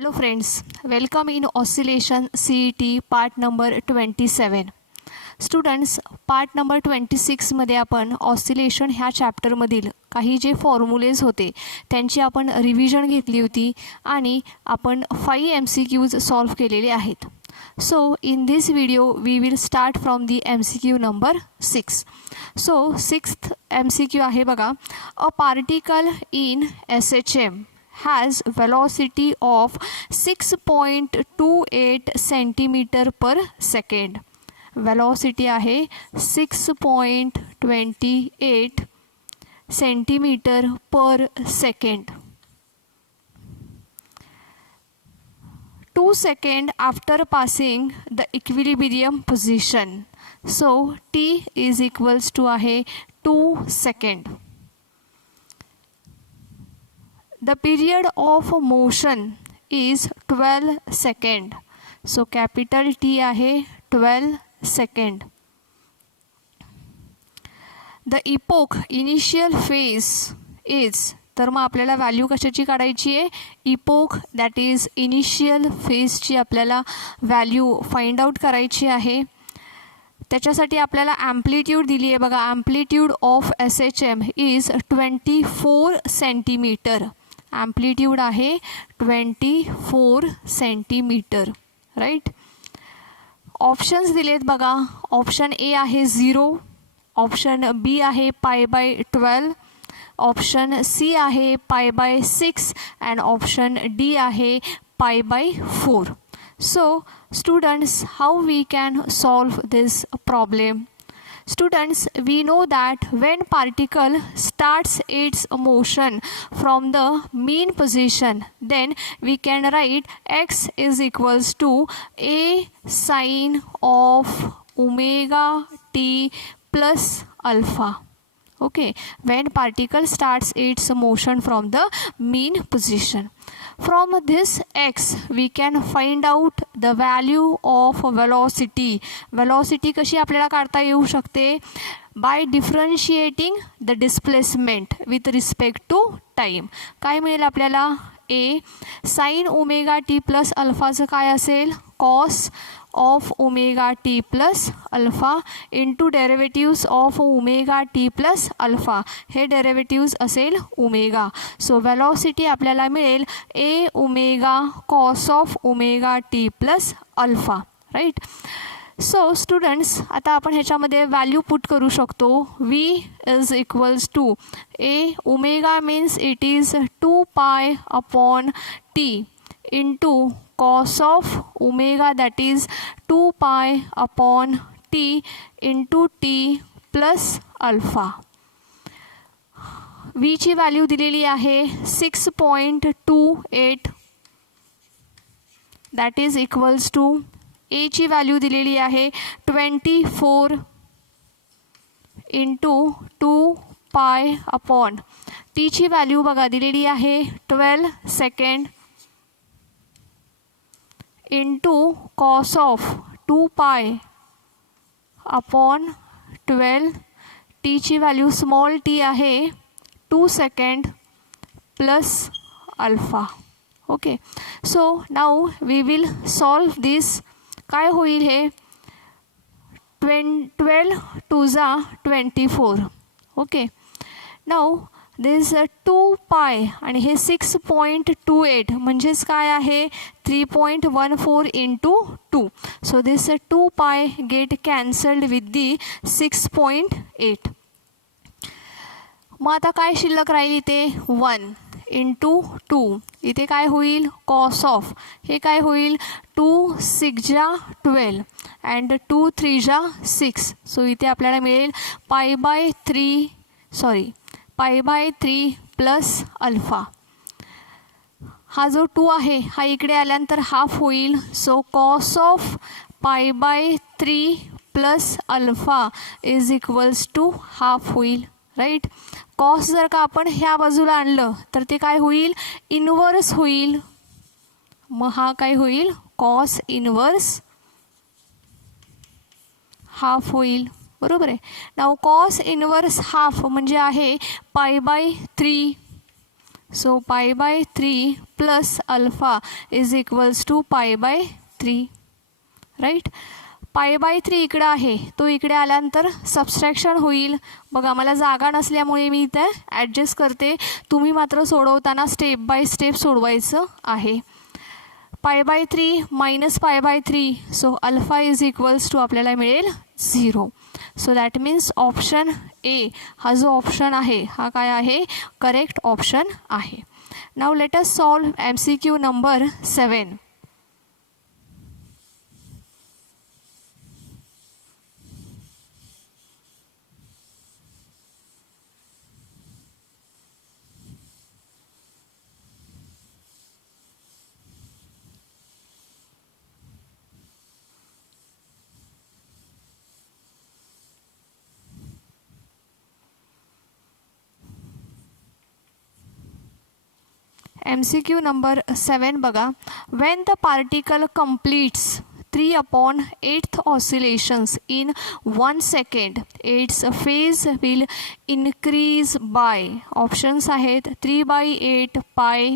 Hello friends, welcome in Oscillation CET part number 27. Students part number 26 मध्ये आपण oscillation ह्या चॅप्टरमधील काही जे फॉर्म्युलेज होते त्यांची आपण रिव्हिजन घेतली होती आणि आपण 5 MCQs सॉल्व केलेले आहेत. So in this video we will start from the MCQ number 6. So 6th MCQ आहे बघा, a particle in SHM has velocity of 6.28 centimeter per second. Velocity आहे 6.28 centimeter per second. 2 seconds after passing the equilibrium position. So T is equals to आहे 2 seconds. The period of motion is 12 seconds. So capital T आहे 12 seconds. The epoch initial phase is, तर मग आपल्याला value कशाची काढायची आहे, epoch that is initial फेजची आपल्याला value find out करायची आहे. त्याच्यासाठी आपल्याला ॲम्प्लिट्यूड दिली आहे बघा, amplitude of SHM is 24 centimetre. Amplitude आहे 24 सेंटीमीटर, राईट. ऑप्शन्स दिलेत बघा, ऑप्शन ए आहे 0, ऑप्शन बी आहे π/12, ऑप्शन सी आहे π/6 अँड ऑप्शन डी आहे π/4. So students, how we can solve this problem? Students, we know that when particle starts its motion from the mean position, then we can write x is equals to a sine of omega t plus alpha. Okay, when particle starts its motion from the mean position. From this x we can find out the value of velocity. Velocity कशी आपल्याला काढता येऊ शकते? By differentiating the displacement with respect to time. काय मिळेल आपल्याला? a sin omega t plus अल्फाचं काय असेल? cos of omega t plus alpha into derivatives of omega t plus alpha, हे डेरिव्हेटिव्स असेल ओमेगा. सो वेलॉसिटी आपल्याला मिळेल a omega cos of omega t plus alpha, right. So students, आता आपण ह्याच्यामध्ये व्हॅल्यू पुट करू शकतो. v is equals to a omega means it is 2π/t into cos of omega that is 2π/t into t plus alpha. v ची value दिलेली आहे 6.28 that is equals to a ची value दिलेली आहे 24 into 2π/t ची value बघा दिलेली आहे 12 second into cos of 2π/12, t ची व्हॅल्यू स्मॉल टी आहे 2 second plus alpha. Okay, so now we will solve this. काय होईल हे? 12 2 जा 24. ओके, नाऊ दिस 2π आणि हे 6.28 म्हणजेच काय आहे 3.14 into 2. So this 2π get cancelled with the 6.8. मग आता काय शिल्लक राहील इथे? 1 इंटू 2. इथे काय होईल? कॉस ऑफ, हे काय होईल? 2 6 जा 12 अँड 2 3 जा 6. सो इथे आपल्याला मिळेल π/3 प्लस अल्फा. हा जो 2 आहे हा इकडे आल्यानंतर हाफ होईल. So cos of π/3 plus alpha is equals to half होईल, राईट. कॉस जर का आपण ह्या बाजूला आणलं तर ते काय होईल? इनवर्स होईल. मग हा काय होईल? कॉस इनवर्स हाफ होईल, बरोबर आहे. नाव कॉस इनवर्स हाफ म्हणजे आहे π/3 so pi by 3 plus alpha is equals to pi by 3, right. Pi by 3 इकडं आहे, तो इकडे आल्यानंतर सबस्ट्रॅक्शन होईल. बघा मला जागा नसल्यामुळे मी इथे ॲडजस्ट करते, तुम्ही मात्र सोडवताना स्टेप बाय स्टेप सोडवायचं आहे. Pi by 3 minus pi by 3, so alpha is equals to आपल्याला मिळेल 0. So that means option A हा जो ऑप्शन आहे हा काय आहे, करेक्ट ऑप्शन आहे. नाव let us solve MCQ number 7. MCQ number 7 बघा. When the particle completes 3/8 oscillations in 1 second, its phase will increase by, options आहेत 3/8 पाय,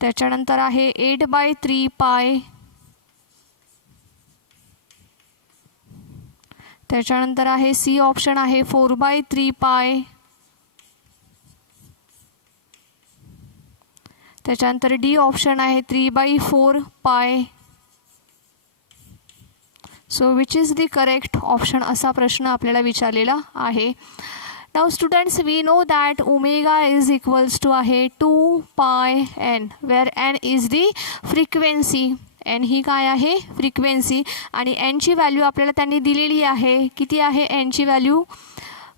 त्याच्यानंतर आहे 8/3 पाय, त्याच्यानंतर आहे सी ऑप्शन आहे 4/3 पाय, त्याच्यानंतर डी ऑप्शन आहे 3/4 pi. So which is the correct option असा प्रश्न आपल्याला विचारलेला आहे. Now students we know that omega is equals to आहे 2 pi n, where n is the frequency. N ही काय आहे, फ्रिक्वेन्सी, आणि एनची व्हॅल्यू आपल्याला त्यांनी दिलेली आहे. किती आहे एनची व्हॅल्यू,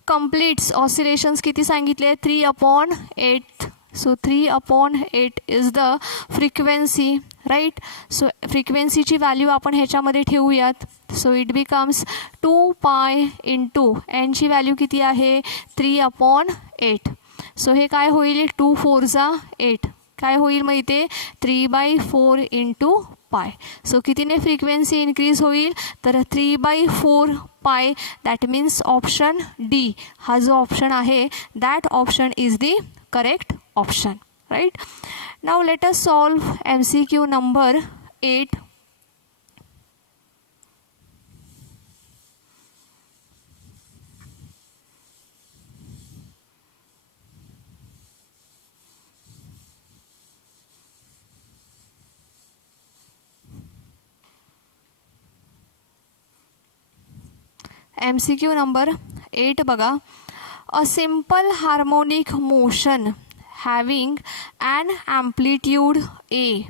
कम्प्लीट्स ऑसिलेशन्स किती सांगितले, 3/8. So 3/8 is the frequency, right. So फ्रिक्वेन्सीची व्हॅल्यू आपण ह्याच्यामध्ये ठेवूयात. So it becomes 2 pi into एनची value किती आहे 3/8. सो हे काय होईल 2 4 8, काय होईल मग इथे 3/4 into pi. So कितीने frequency increase होईल तर 3/4 पाय. दॅट मीन्स ऑप्शन डी हा जो ऑप्शन आहे that option is the correct option, right. Now let us solve MCQ number 8. MCQ number 8 बघा. A simple harmonic motion having an amplitude A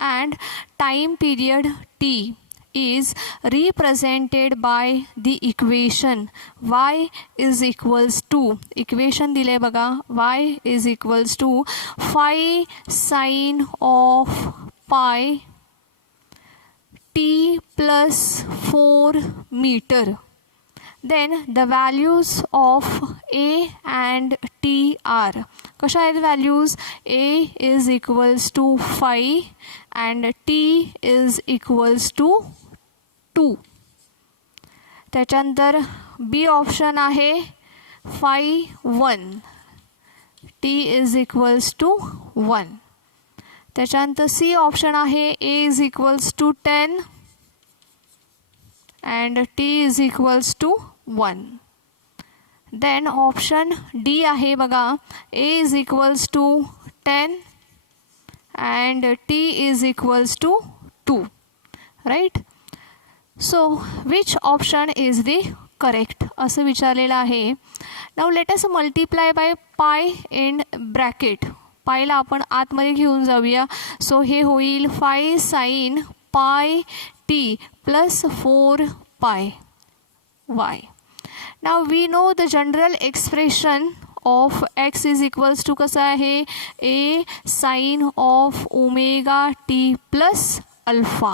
and time period T is represented by the equation y is equals to, equation दिले बघा, y is equals to 5 sine of pi t plus 4 meter. Then the values of A and T are, कशा आहेत values, A is equals to 5 and T is equals to 2. त्याच्यानंतर B option आहे 5 1, T is equals to 1. त्याच्यानंतर C option आहे A is equals to 10 and T is equals to 1. Then option D आहे बघा, A is equals to 10 and T is equals to 2, right. So which option is the correct असं विचारलेलं आहे. Now let us multiply by pi in bracket. पायला आपण आतमध्ये घेऊन जाऊया. So हे होईल 5 sin pi t plus 4 pi y. Now we know the general expression of x is equals to कसं आहे a sin of omega t plus alpha,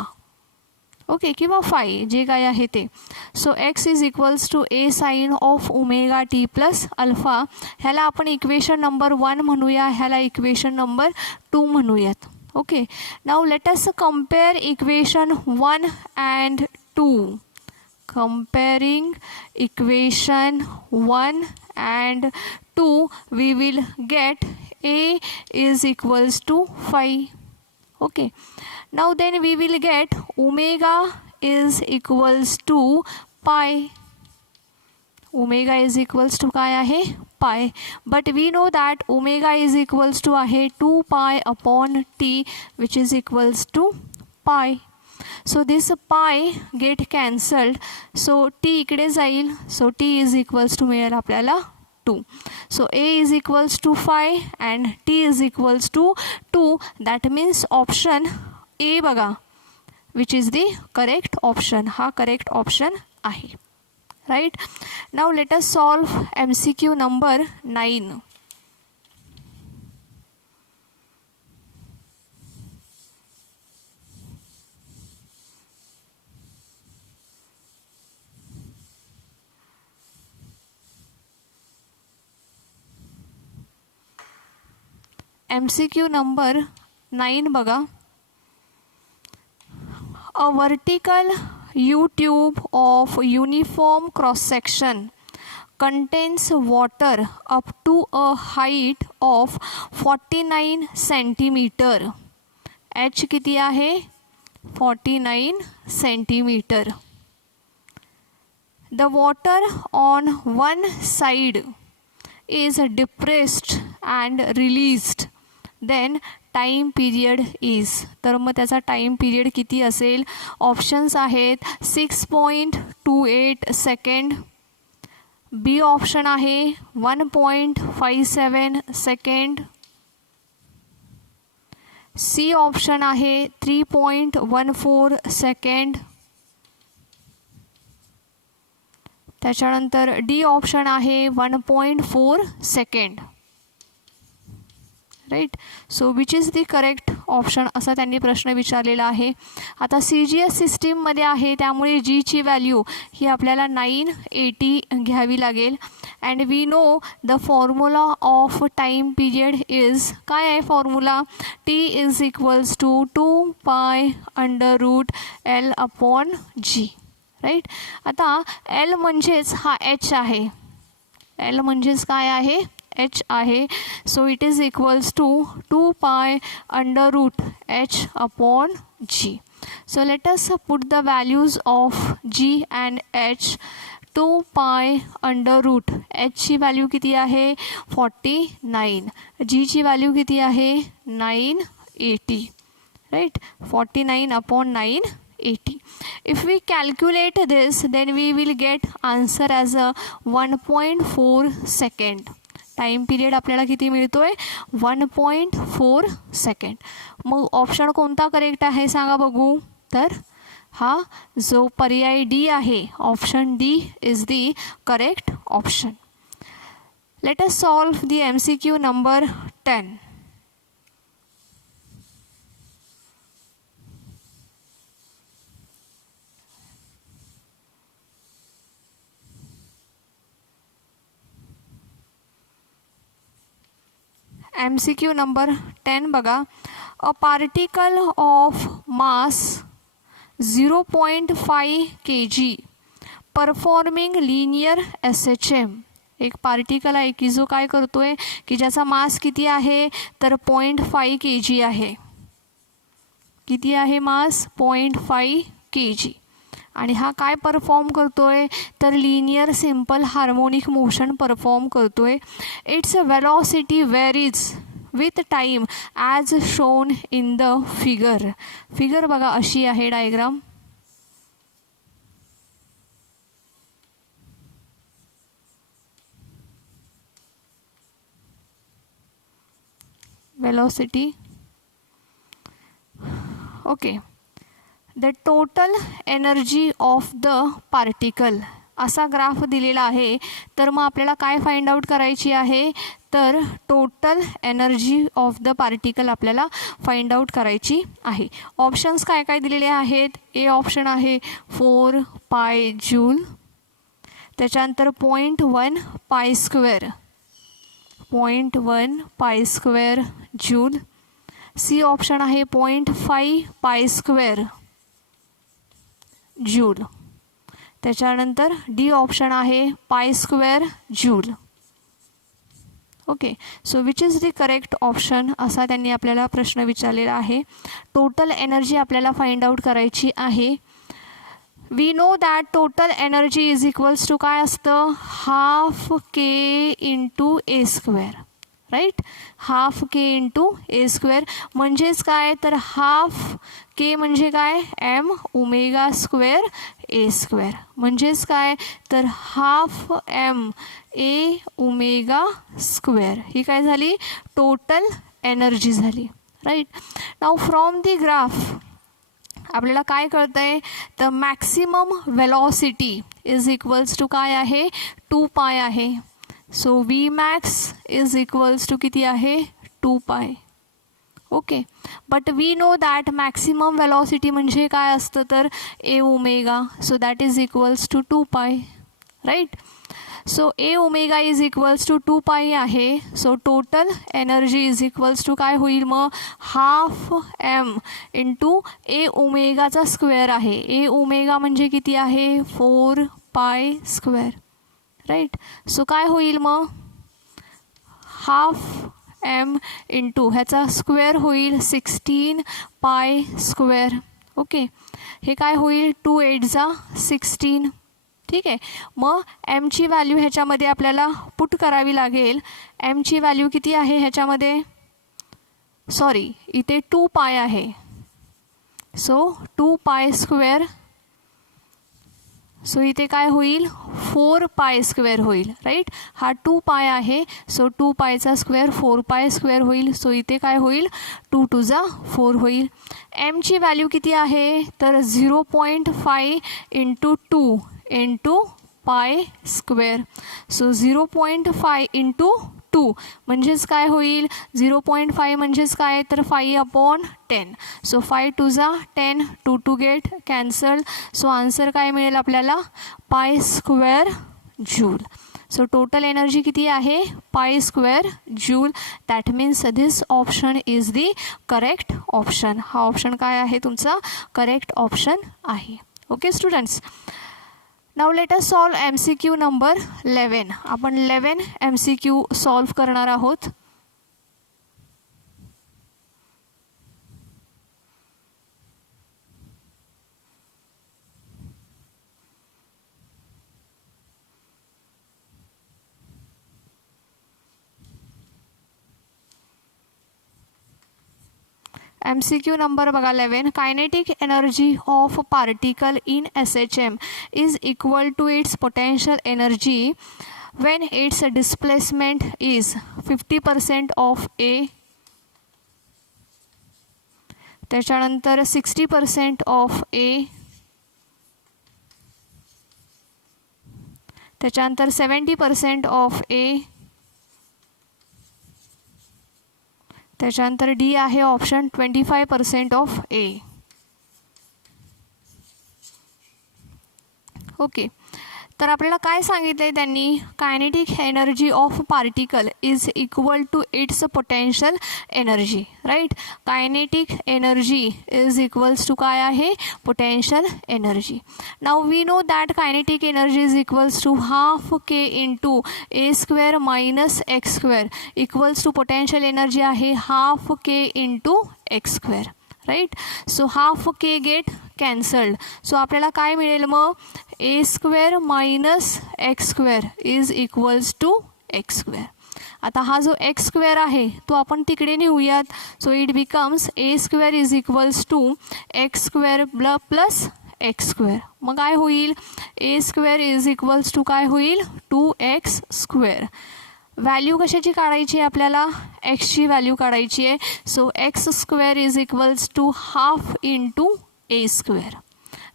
okay, किंवा phi जे काय आहे ते. So x is equals to a sin of omega t plus alpha. ह्याला आपण equation number 1 म्हणूया, ह्याला इक्वेशन नंबर 2 म्हणूयात. Okay, now let us compare equation 1 and 2. comparing equation 1 and 2, we will get A is equals to 5. Okay, now then we will get omega is equals to pi. Omega is equals to काय आहे pi, but we know that omega is equals to आहे 2 pi upon t, which is equals to pi. So this pi get cancelled, so t इकडे जाईल, so t is equals to मिळेल आपल्याला 2. So A is equals to 5 and t is equals to 2. That means option A बघा, which is the correct option. हा correct option आहे. Right? Now let us solve MCQ number 9. MCQ number 9 बघा. A vertical U-tube of uniform cross-section contains water up to a height of 49 centimeter. H किती आहे 49 centimeter. The water on one side is depressed and released. Then time period is. तर मग त्याचा time period किती असेल? Options आहेत 6.28 second, बी option आहे 1.57 second, C option आहे 3.14 सेकंड, त्याच्यानंतर डी ऑप्शन आहे 1.4 second. Right, so which is the correct option असा त्यांनी प्रश्न विचारलेला आहे. आता CGS सिस्टीममध्ये आहे त्यामुळे जीची व्हॅल्यू ही आपल्याला 980 घ्यावी लागेल. And we know the formula of time period is, काय आहे formula? T is equals to 2 pi √L upon G. Right, आता L म्हणजेच हा H आहे, L म्हणजेच काय आहे? H आहे. So it is equals to 2 pi √H upon G. So let us put the values of G and H. 2 pi √H ची value किती आहे 49, G ची व्हॅल्यू किती आहे 980. Right, 49 upon 980. If we calculate this, then we will get answer as a 1.4 second. Time period आपल्याला किती मिळतोय 1.4 second. मग ऑप्शन कोणता करेक्ट आहे सांगा बघू. तर हा जो पर्याय डी आहे, option D is the correct option. Late us solve the MCQ number 10. MCQ number 10 बघा. A particle of mass 0.5 kg performing linear SHM. एक पार्टिकल आहे की जो काय करतोय की ज्याचा मास किती आहे तर 0.5 kg आहे. किती आहे मास 0.5 kg. आणि हा काय परफॉर्म करतोय तर linear simple harmonic motion perform करतोय. Its velocity varies with time as shown in the figure. Figure बघा अशी आहे diagram. Velocity okay. The total energy of the particle असा ग्राफ दिलेला आहे. तर मग आपल्याला काय फाइंड आउट करायची आहे तर total energy of the particle आपल्याला फाइंड आउट करायची आहे. ऑप्शन्स काय काय दिलेले आहेत. ए ऑप्शन आहे 4 पाय जूल, त्याच्यानंतर 0.1 पाय स्क्वेअर, 0.1 पाय स्क्वेअर जूल. सी ऑप्शन आहे 0.5 पाय स्क्वेअर जूल. त्याच्यानंतर डी ऑप्शन आहे pi square joule. Okay, so which is the correct option असा त्यांनी आपल्याला प्रश्न विचारलेला आहे. टोटल एनर्जी आपल्याला फाइंड आउट करायची आहे. We know that total energy is equals to काय असतं, हाफ के इंटू ए स्क्वेअर. राईट, हाफ के इंटू ए स्क्वेअर म्हणजेच काय तर हाफ के म्हणजे काय M omega square A square म्हणजेच काय तर half M a omega square. ही काय झाली टोटल एनर्जी झाली. Right, now from the graph आपल्याला काय कळतं आहे तर maximum velocity is equals to काय आहे 2 पाय आहे. So v max is equals to किती आहे 2 pi. Okay, but we know that maximum velocity म्हणजे काय असतं तर a omega. So that is equals to 2 pi. Right, so a omega is equals to 2 pi आहे. So total energy is equals to काय होईल मग हाफ एम इंटू ए ओमेगाचा square आहे. ए ओमेगा म्हणजे किती आहे 4 पाय स्क्वेअर. राईट, सो काय होईल मग हाफ एम इंटू ह्याचा स्क्वेअर होईल 16 पाय स्क्वेअर. ओके, हे काय होईल 2 8 जा 16. ठीक आहे, मग एमची व्हॅल्यू ह्याच्यामध्ये आपल्याला पुट करावी लागेल. एमची व्हॅल्यू किती आहे ह्याच्यामध्ये, सॉरी इथे 2 पाय आहे. So 2 pi square. सो इथे काय होईल 4 पाय स्क्वेअर होईल. राईट, हा 2 पाय आहे. सो 2 पायचा स्क्वेअर 4 पाय स्क्वेअर होईल. सो इथे काय होईल 2 2 जा 4 होईल. एमची व्हॅल्यू किती आहे तर 0.5 into 2 into pi square. So 0.5 into 2 म्हणजेच काय होईल 0.5 म्हणजेच काय तर 5/10. सो 5 2 जा 10, 2 2 गेट कॅन्सल. सो आन्सर काय मिळेल आपल्याला पाय square joule. So total energy किती आहे pi square joule. That means this option is the correct option. हा ऑप्शन काय आहे तुमचा करेक्ट ऑप्शन आहे. Okay students, now let us solve MCQ number 11. आपण 11 MCQ सॉल्व करणार आहोत. MCQ नंबर बघा 11. Kinetic energy of particle in SHM is equal to its potential energy when its displacement is 50% of A, त्याच्यानंतर 60% of A, त्याच्यानंतर 70% of A, त्याच्यानंतर D आहे option 25% of A. Okay, तर आपल्याला काय सांगितलंय त्यांनी kinetic energy of particle is equal to its potential energy. Right, kinetic energy is equals to काय आहे potential energy. Now we know that kinetic energy is equals to half K into A square minus x square equals to potential energy आहे half के into x square. Right, so half k get cancelled. So आपल्याला काय मिळेल मग a square minus x square is equals to x square. आता हा जो x square आहे तो आपण तिकडे नेऊयात. So it becomes a square is equals to x square plus x square. मग काय होईल a square is equals to काय होईल 2x स्क्वेअर. व्हॅल्यू कशाची काढायची आहे आपल्याला एक्सची व्हॅल्यू काढायची आहे. So X square is equals to half into A square.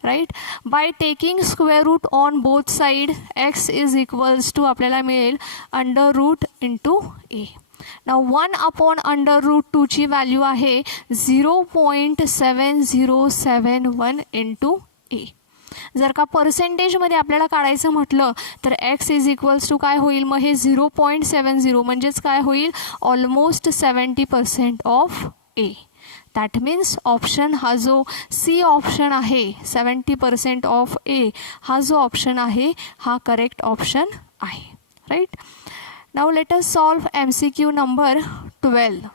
Right, by taking square root on both side X is equals to आपल्याला मिळेल under root into A. Now 1/√2 ची value आहे 0.7071 इंटू ए. जर का पर्सेंटेजमध्ये आपल्याला काढायचं म्हटलं तर एक्स इज इक्वल्स टू काय होईल मग हे 0.70 म्हणजेच काय होईल almost 70% of A. That means option हा जो सी ऑप्शन आहे 70% ऑफ ए हा जो ऑप्शन आहे हा करेक्ट ऑप्शन आहे. Right. Now let us solve MCQ number 12.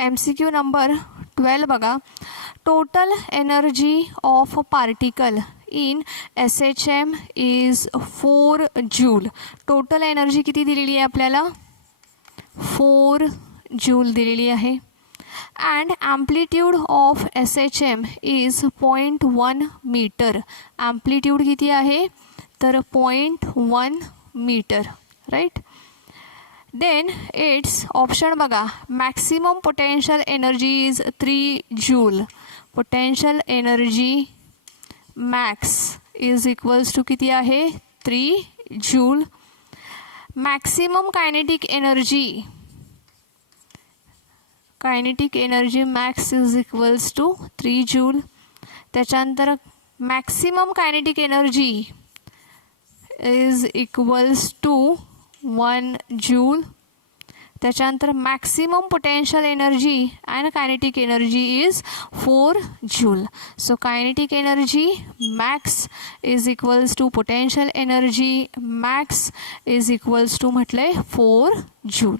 MCQ number 12 बघा. Total energy of particle in SHM is 4 joule. Total energy किती दिलेली आहे आपल्याला? 4 जूल दिलेली आहे. And amplitude of SHM is 0.1 metre. Amplitude किती आहे? तर 0.1 metre. Right. Then its option बघा. Maximum potential energy is 3 joule. Potential energy max is equals to किती आहे? 3 joule. Maximum kinetic energy max is equals to 3 joule. त्याच्यानंतर maximum kinetic energy is equals to 1 joule. त्याच्यानंतर maximum potential energy and kinetic energy is 4 joule. So kinetic energy max is equals to potential energy max is equals to म्हटलंय 4 joule.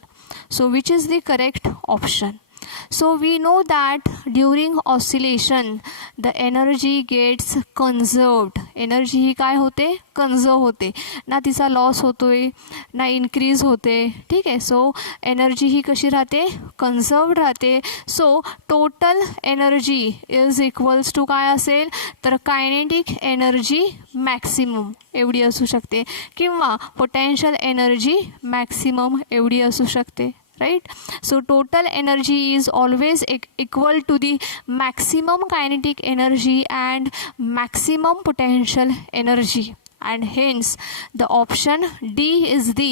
So which is the correct option? So we know that during oscillation the energy gets conserved. Energy ही काय होते? Conserve होते ना, तिचा loss होतोय ना increase होते. ठीक आहे. सो एनर्जी ही कशी राहते? कन्झर्वड राहते. So total energy is equals to काय असेल? तर कायनेटिक एनर्जी मॅक्सिमम एवढी असू शकते किंवा पोटेन्शियल एनर्जी मॅक्सिमम एवढी असू शकते. Right. So total energy is always equal to the maximum kinetic energy and maximum potential energy, and hence the option D is the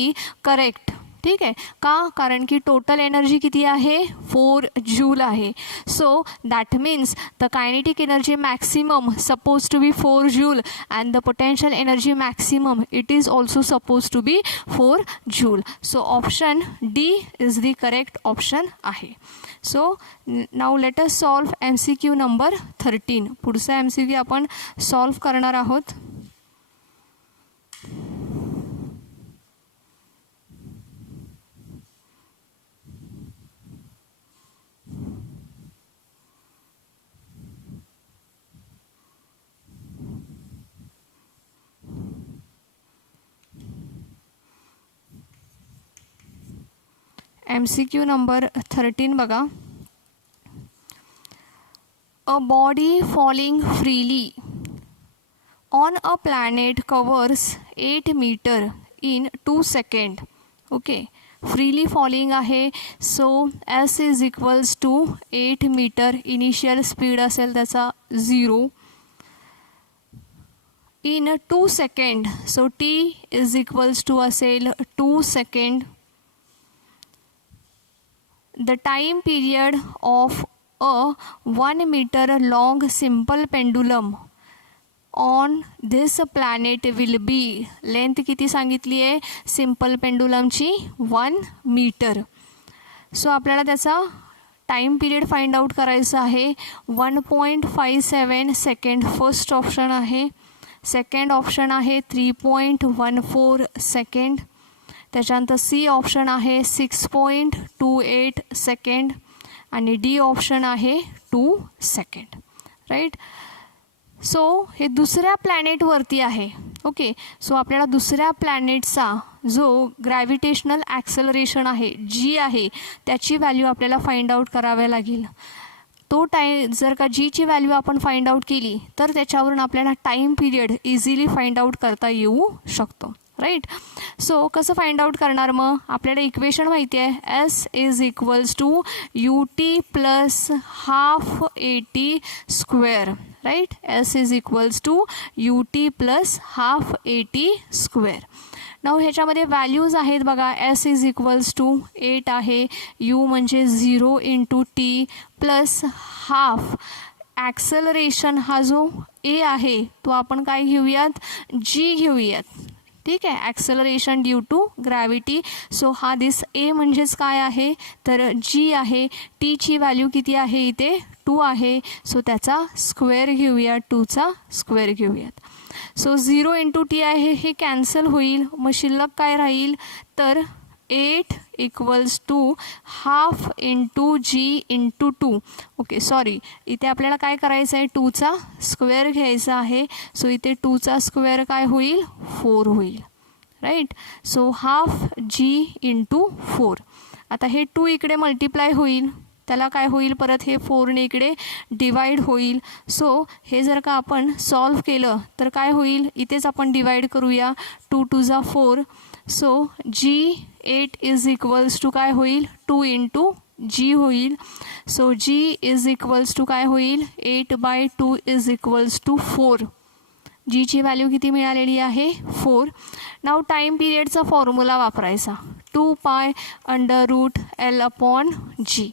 correct. ठीक आहे. का? कारण की टोटल एनर्जी किती आहे? 4 जूल आहे. So that means the kinetic energy maximum suppose to be 4 joule and the potential energy maximum it is also suppose to be 4 joule. So option D is the correct option आहे. So now let us solve MCQ number 13. पुढचा MCQ आपण solve करणार आहोत. MCQ number 13 बघा. A body falling freely on a planet covers 8 metre in 2 second. Okay. Freely falling आहे. So S is equals to 8 metre. Initial speed असेल त्याचा 0 in 2 second. So T is equals to असेल 2 second. The time period of a 1 meter long simple pendulum on this planet will be. Length किती सांगितली आहे simple पेंडुलमची? 1 metre. So आपल्याला त्याचा time period find out करायचा आहे. 1.57 सेकंड फर्स्ट ऑप्शन आहे. Second option आहे 3.14 सेकंड. त्याच्यानंतर सी ऑप्शन आहे 6.28 सेकंड आणि डी ऑप्शन आहे 2 सेकंड. राईट. सो हे दुसऱ्या प्लॅनेटवरती आहे. ओके. सो आपल्याला दुसऱ्या प्लॅनेटचा जो ग्रॅव्हिटेशनल ॲक्सेलरेशन आहे जी आहे त्याची व्हॅल्यू आपल्याला फाइंड आउट करावी लागेल. तो जर का जीची व्हॅल्यू आपण फाइंड आउट केली तर त्याच्यावरून आपल्याला time period easily find out करता येऊ शकतो. राईट. सो कसं फाइंड आउट करणार मग? आपल्याला इक्वेशन माहिती आहे, S is equals to u t plus half a t square, right. S is equals to u t plus half a t square. Now ह्याच्यामध्ये व्हॅल्यूज आहेत बघा, एस इज इक्वल्स टू 8 आहे, you म्हणजे 0 into T plus half. Acceleration हा जो ए आहे तो आपण काय घेऊयात, जी घेऊयात. ठीक आहे, acceleration due to gravity. So हा दिस ए म्हणजेच काय आहे तर जी आहे. टीची व्हॅल्यू किती आहे इथे 2 आहे, सो त्याचा स्क्वेअर घेऊयात, 2चा स्क्वेअर घेऊयात. सो 0 इंटू टी आहे हे कॅन्सल होईल, मग शिल्लक काय राहील तर 8 equals to half into G into 2. Okay sorry, इथे आपल्याला काय करायचं आहे, 2चा स्क्वेअर घ्यायचा आहे. सो इथे 2चा स्क्वेअर काय होईल 4 होईल, राईट. सो हाफ जी इंटू 4. आता हे 2 इकडे मल्टिप्लाय होईल, त्याला काय होईल परत हे 4ने इकडे डिवाइड होईल. सो हे जर का आपण सॉल्व केलं तर काय होईल, इथेच आपण डिवाइड करूया, 2 2 जा 4. So G 8 is equals to काय होईल 2 इंटू जी होईल. So G is equals to काय होईल 8/2 इज इक्वल्स टू 4. जीची व्हॅल्यू किती मिळालेली आहे 4. नाव टाईम पिरियडचा फॉर्म्युला वापरायचा, 2 pi under root L upon g.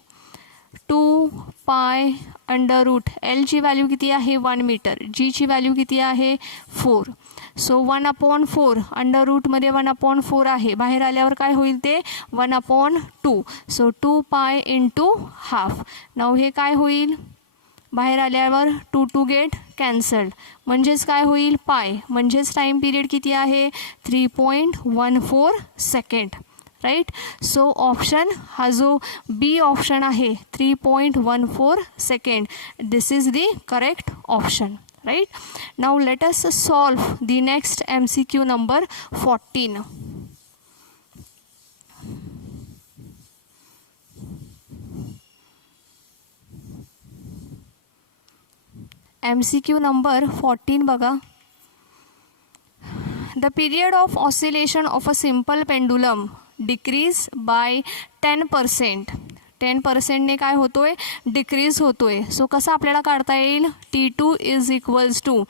2 pi under route एलची value किती आहे 1 मीटर, जीची व्हॅल्यू किती आहे 4. सो 1/4 अंडर रूटमध्ये 1/4 आहे, बाहेर आल्यावर काय होईल ते 1/2. So 2 pi into half. नाव हे काय होईल, बाहेर आल्यावर 2 2 गेट कॅन्सल्ड, म्हणजेच काय होईल पाय, म्हणजेच टाईम पिरियड किती आहे 3.14 सेकंड, राईट. सो ऑप्शन हा जो बी ऑप्शन आहे 3.14 second, this is the correct option, right. Now let us solve the next MCQ number 14. MCQ number 14 बघा. The period of oscillation of a simple pendulum decrease by 10%. 10%ने काय होतोय decrease होतोय. So कसं आपल्याला काढता येईल, T2 is equals to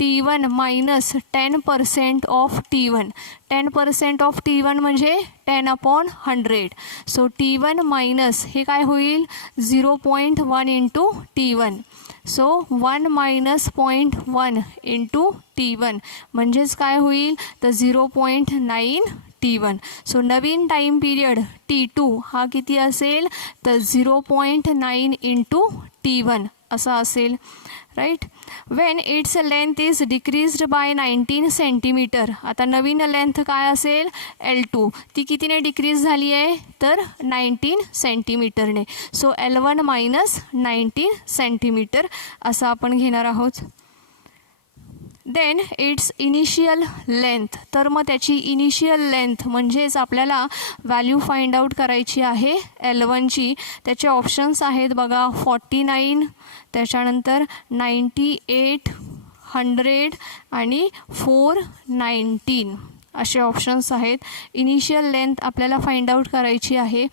T1 minus 10% of T1. 10% of T1 म्हणजे 10/100. So T1 minus हे काय होईल 0.1 into T1. So 1 minus 0.1 into T1 म्हणजेच काय होईल तर 0.9 T1. सो नवीन टाईम पिरियड T2 हा किती असेल तर 0.9 इंटू T1 असा असेल, right. When its length is decreased by 19 centimetre. आता नवीन लेंथ काय असेल L2, ती कितीने डिक्रीज झाली आहे तर 19 सेंटीमीटरने. सो L1 मायनस 19 सेंटीमीटर असं आपण घेणार आहोत. देन इट्स इनिशियल लेंथ, तर मग त्याची इनिशियल लेंथ म्हणजेच आपल्याला व्हॅल्यू फाइंड आउट करायची आहे L1ची. त्याचे ऑप्शन्स आहेत बघा 49, त्याच्यानंतर 98, 100 आणि 419 असे ऑप्शन्स आहेत. इनिशियल लेंथ आपल्याला फाइंड आउट करायची आहे.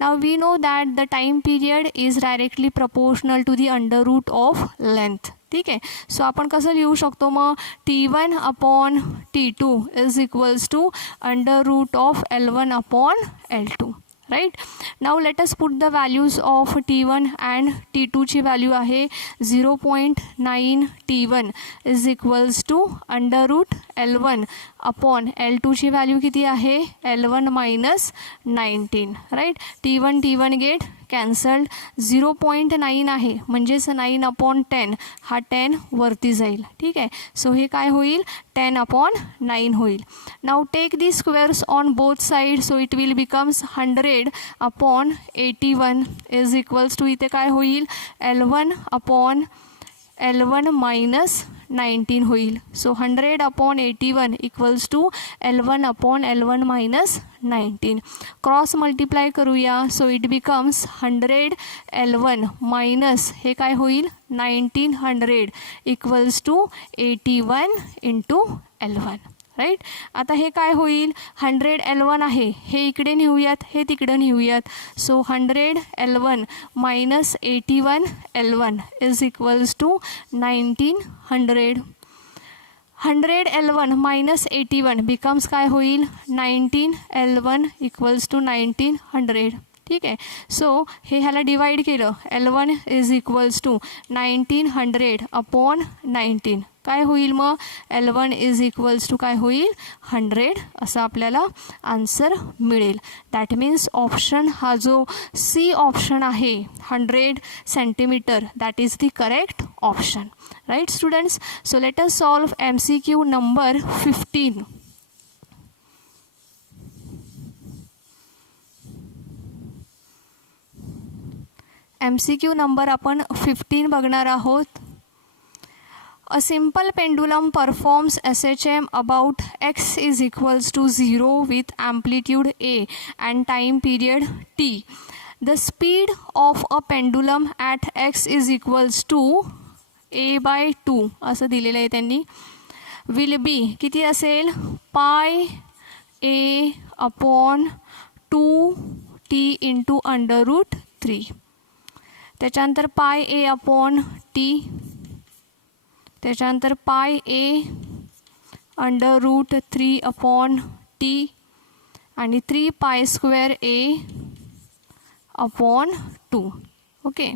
Now we know that the time period is directly proportional to the under root of length. ठीक आहे. सो आपण कसं लिहू शकतो मग T1 upon T2 is equals to under root of L1 upon L2, right. Now let us put the values of T1 and T2ची value आहे 0.9 T1 is equals to under root L1 upon L2ची value किती आहे L1 minus 19, right. T1 gate cancelled. 0.9 आहे म्हणजेच 9/10 हा 10 वरती जाईल, ठीक आहे. सो हे काय होईल 10/9 होईल. Now take the squares on both side, so it will becomes 100/81 is equals to इथे काय होईल L1 अपॉन L1 मायनस 19 होईल. So 100/81 equals to L1 upon L1 minus 19. Cross multiply करूया. So it becomes 100 L1 minus हे काय होईल 1900 equals to 81 into L1, right. आता हे काय होईल, 100 L1 आहे, हे इकडे नेऊयात, हे तिकडे नेऊयात. So 100 L1 minus 81 L1 is equals to 1900. 100 L1 minus 81 becomes काय होईल, 19 L1 इक्वल्स टू 1900. ठीक आहे. सो हे ह्याला डिवाईड केलं, L1 is equals to 1900 upon 19. काय होईल मग, L1 इज इक्वल्स टू काय होईल, 100 असं आपल्याला आन्सर मिळेल. दॅट मीन्स ऑप्शन हा जो सी ऑप्शन आहे 100 centimetre, that is the correct option. Right students. So let us solve MCQ number 15. MCQ number आपण 15 बघणार आहोत. A simple pendulum performs SHM about x is equals to 0 with amplitude A and time period t. The speed of a pendulum at x is equals to a by 2 असं दिलेलं आहे त्यांनी. will be किती असेल, पाय a upon 2t into √3. त्याच्यानंतर पाय a upon t, त्याच्यानंतर पाय a √3 अपॉन t आणि 3 pi square a upon 2. Okay.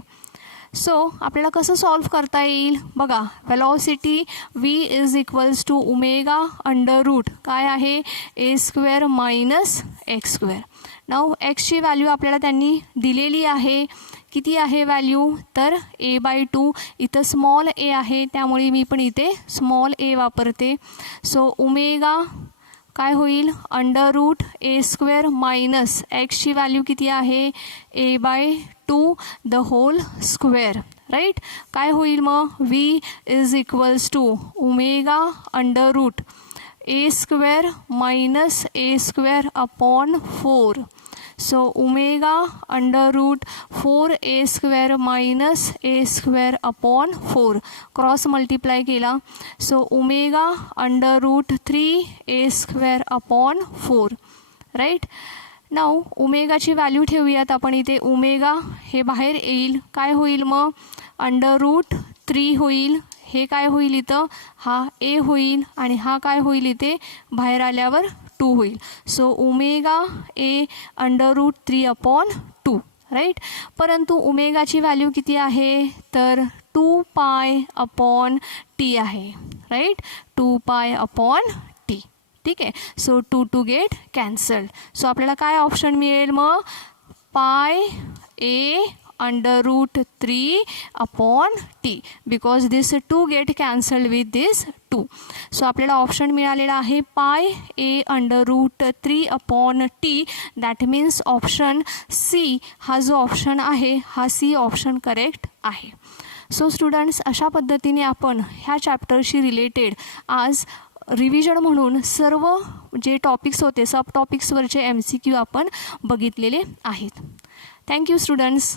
So आपल्याला कसं सॉल्व करता येईल बघा. Velocity v is equals to omega √ काय आहे, a square minus x square. Now एक्सची व्हॅल्यू आपल्याला त्यांनी दिलेली आहे. किती आहे व्हॅल्यू, तर a/2. इथं स्मॉल a आहे त्यामुळे मी पण इथे स्मॉल a वापरते. सो ओमेगा काय होईल, √a² मायनस एक्सची व्हॅल्यू किती आहे, a/2 the hole square. Right. काय होईल मग, v is equals to omega √a² minus a² upon 4. So omega √4a² minus a² upon 4 cross multiply केला. So omega √3a² upon 4. Right. Now ओमेगाची value ठेवूयात आपण इथे. ओमेगा हे बाहेर येईल, काय होईल मग, √3 होईल. हे काय होईल इथं, हा a होईल आणि हा काय होईल इथे बाहेर आल्यावर 2 होईल. So omega a √3 upon 2. Right. परंतु ओमेगाची व्हॅल्यू किती आहे, तर 2 पाय अपॉन t आहे. राईट. 2 pi upon t. ठीक आहे. So 2 to get cancelled. So आपल्याला काय ऑप्शन मिळेल मग, pi a √3 upon t because this 2 get cancelled with this 2. So आपल्याला ऑप्शन मिळालेला आहे pi a √3 upon t. That means option C हा जो ऑप्शन आहे हा सी ऑप्शन करेक्ट आहे. सो स्टुडंट्स, अशा पद्धतीने आपण ह्या चॅप्टरशी रिलेटेड आज रिव्हिजन म्हणून सर्व जे टॉपिक्स होते सब टॉपिक्सवरचे MCQ आपण बघितलेले आहेत. Thank you students.